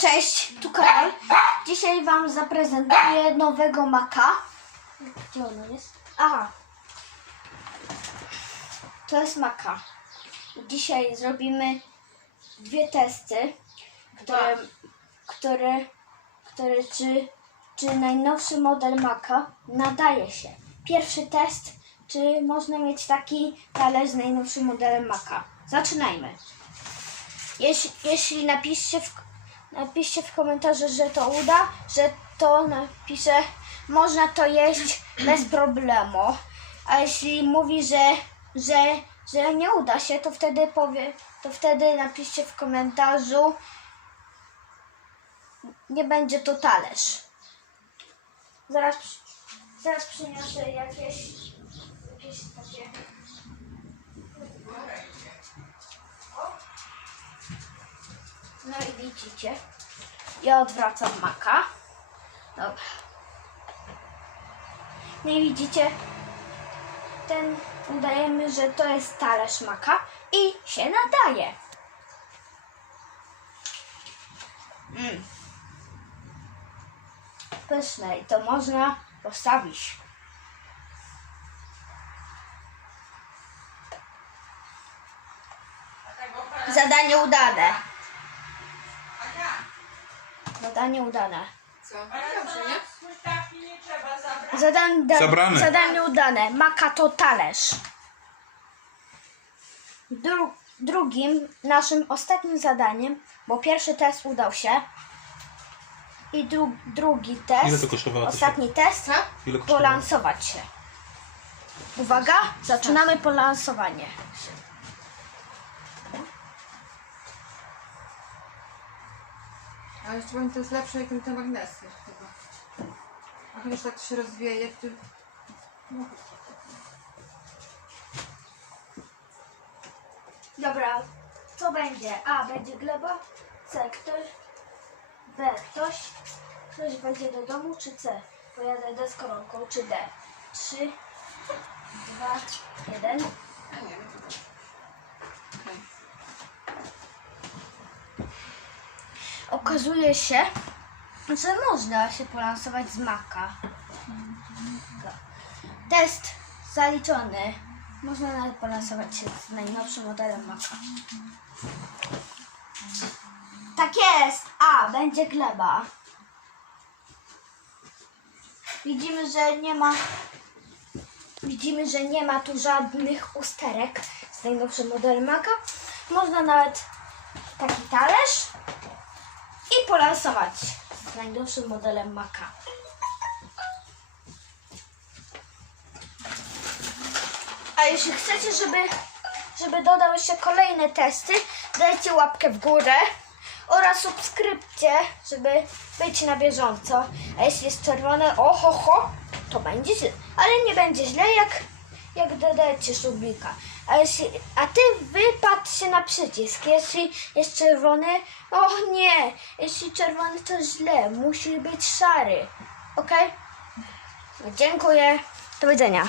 Cześć, tu Karol. Dzisiaj Wam zaprezentuję nowego Maka. Gdzie ono jest? Aha. To jest Maka. Dzisiaj zrobimy dwie testy, które, które, które czy, czy najnowszy model Maka nadaje się. Pierwszy test, czy można mieć taki talerz z najnowszym modelem Maka. Zaczynajmy. Jeśli, jeśli napiszcie, w, napiszcie w komentarzu, że to uda, że to napiszę, można to jeść bez problemu. A jeśli mówi, że, że, że nie uda się, to wtedy powie, to wtedy napiszcie w komentarzu, nie będzie to talerz. Zaraz, zaraz przyniosę jakieś, jakieś takie... widzicie, ja odwracam maka. Dobra. No i widzicie, ten udajemy, że to jest talerz maka i się nadaje. Mm. Pyszne i to można postawić. Zadanie udane. Zadanie udane. Co? Dobrze, nie? Zadanie, da, Zabrane. zadanie udane. Maka to talerz. Dru, drugim, naszym ostatnim zadaniem, bo pierwszy test udał się i dru, drugi test, Ile to kosztowało? ostatni test, Co? Ile kosztowało? polansować się. Uwaga, zaczynamy polansowanie. Ale jeszcze powiem, to jest lepsze jak te magnesy chyba. A chociaż tak to się rozwieje, to... No. Dobra, co będzie? A, będzie gleba, C, ktoś, B, ktoś, ktoś wejdzie do domu, czy C, pojadę deskorolką, czy D. 3, 2, 1. A nie wiem. Okej. Okazuje się, że można się polansować z maka. Test zaliczony. Można nawet polansować się z najnowszym modelem maka. Tak jest! A, będzie gleba. Widzimy, że nie ma Widzimy, że nie ma tu żadnych usterek z najnowszym modelem maka. Można nawet taki talerz i polansować z najnowszym modelem Maca. A jeśli chcecie, żeby, żeby dodały się kolejne testy, dajcie łapkę w górę oraz subskrypcję, żeby być na bieżąco. A jeśli jest czerwone, oho, ho, to będzie źle. Ale nie będzie źle, jak, jak dodajecie subika. A, jeśli, a ty wypadł się na przycisk. Jeśli jest czerwony, o nie, jeśli czerwony to źle, musi być szary. Ok? Dziękuję. Do widzenia.